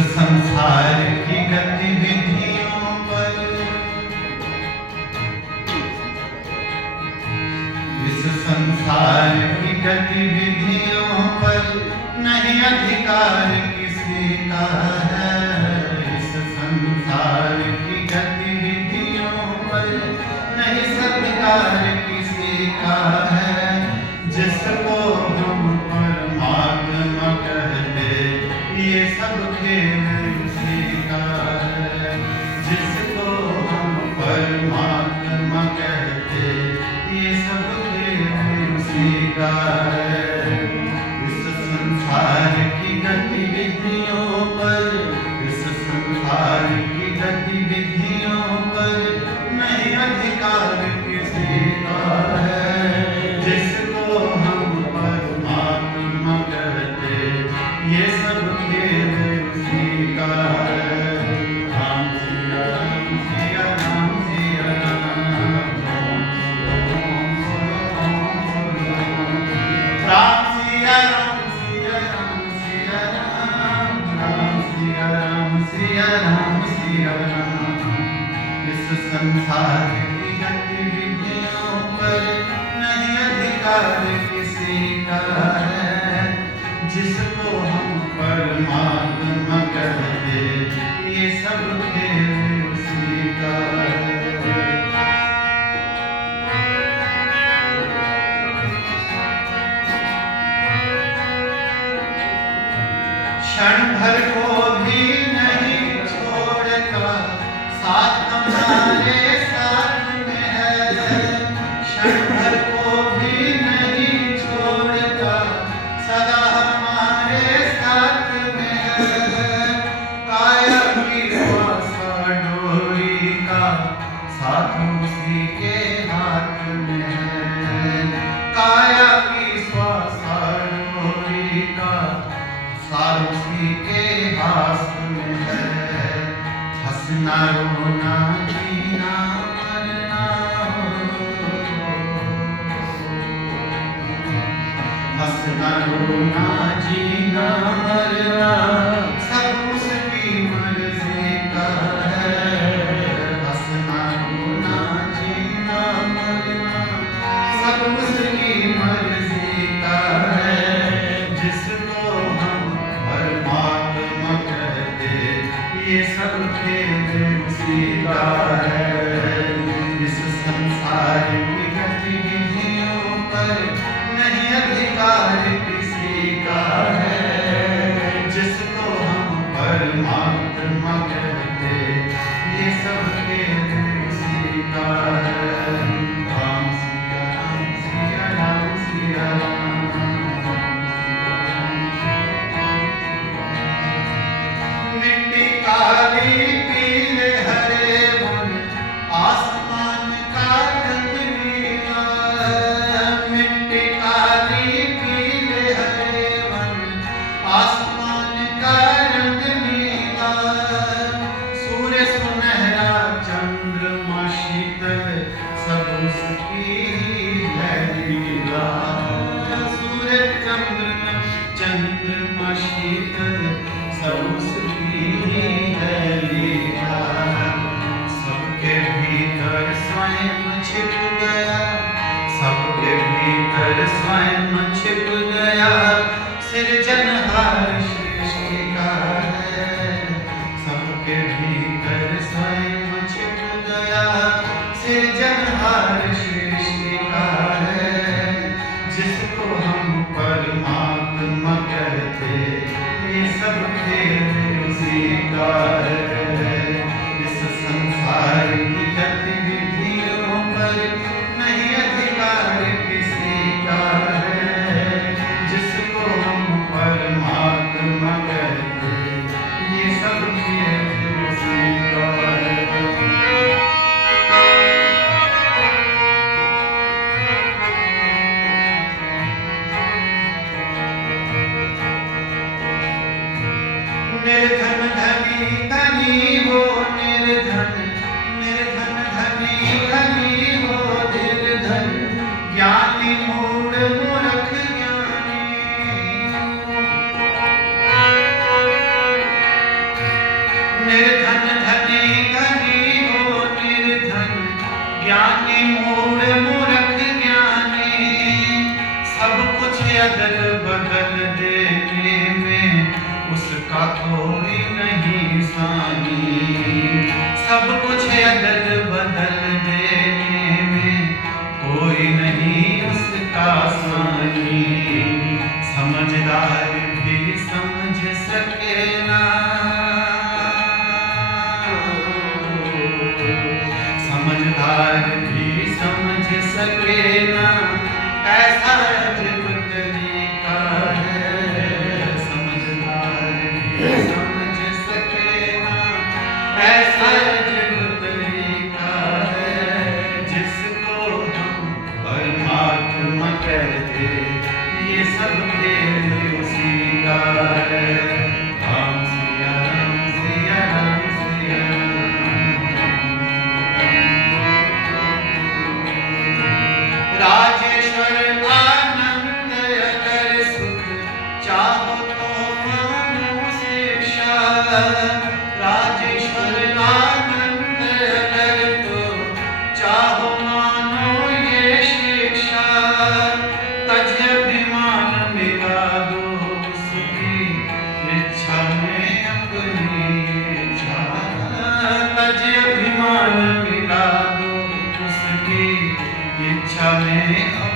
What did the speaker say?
संसार की गतिविधियों पर, इस संसार की गतिविधियों पर नहीं अधिकार किसी का है। इस संसार की गतिविधियों पर नहीं अधिकार किसी का है। जिसको हम परमात्मा कहते, ये सब खेल उसी का है। जिसको हम परमात्मा कहते, ये सब खेल उसी का है। इस संसार की गतिविधियों पर, इस संसार की गतिविधियों पर नहीं अधिकार किसी का है। जिसको हम परमात्मा कहते, ये सब खेल उसी का है। राम सिया राम सिया राम सिया राम, राम सिया राम सिया राम सिया राम, राम सिया राम सिया राम सिया राम। इस संसार की गतिविधियों पर नहीं अधिकार किसी का है। जिसको हम परमात्मा कहते, ये सब खेल उसी का है। क्षण भर को भी नहीं छोड़ता, साथ हमारे साथ में है। क्षण भर को भी नहीं छोड़ता, सदा हमारे साथ में है। काया की श्वासा डोरी का साथ उसी के हाथ में है। काया की श्वासा डोरी का साथ उसी के हाथ में है। हंसना रोना जीना मरना हो, हंसना रोना जीना मरना सब उसकी मर्जी का है। हंसना रोना जीना मरना सब उसकी मर्जी का है। जिसको हम परमात्मा कहते, ये सब खेल उसी का है। इस संसार की गतिविधियों पर नहीं अधिकार किसी का है। जिसको हम परमात्मा कहते, ये सब खेल उसी का है। राम सिया राम सिया राम सिया राम। मिट्टी काली पीले हरे वन, आसमान का रंग नीला। मिट्टी काली पीले हरे वन, आसमान का रंग नीला। सूर्य सुनहरा चंद्रमा शीतल सब उसकी है लीला। सूर्य चंद्रमा शीतल सब उसकी है लीला। सबके भीतर स्वयं छिप गया, सबके भीतर स्वयं छिप गया। सृजनहार सृष्टि का है। सबके भीतर स्वयं छिप गया, सृजनहार सृष्टि का है। जिसको हम परमात्मा कहते, ये सब खेल उसी का है। इस संसार की गतिविधियों पर नहीं अधिकार किसी का है। जिसको हम परमात्मा कहते, ये सब खेल उसी का है। निर्धन धनी धनी हो, निर्धन निर्धन धनी धनी हो। ज्ञानी मूढ़ मूर्ख ज्ञानी, सब कुछ अदल बदल देने में उसका कोई नहीं सानी। सब कुछ अदल बदल देने में कोई नहीं उसका सानी। समझदार भी समझ सके ना, समझदार भी समझ सके ना, ऐसा अजब तरीका है। समझदार भी समझ सके ना, ऐसा अजब तरीका है। जिसको हम परमात्मा कहते, ये सब खेल उसी का है। राम सिया राम सिया राम सिया राजेश्वर आनंद अगर सुख चाहो तो मानो शिक्षा। राजेश्वर आनंद अगर तो चाहो मानो ये शिक्षा। तज अभिमान मिला दो उसकी इच्छा में अपनी इच्छा। तज अभिमान मिला दो उसकी इच्छा में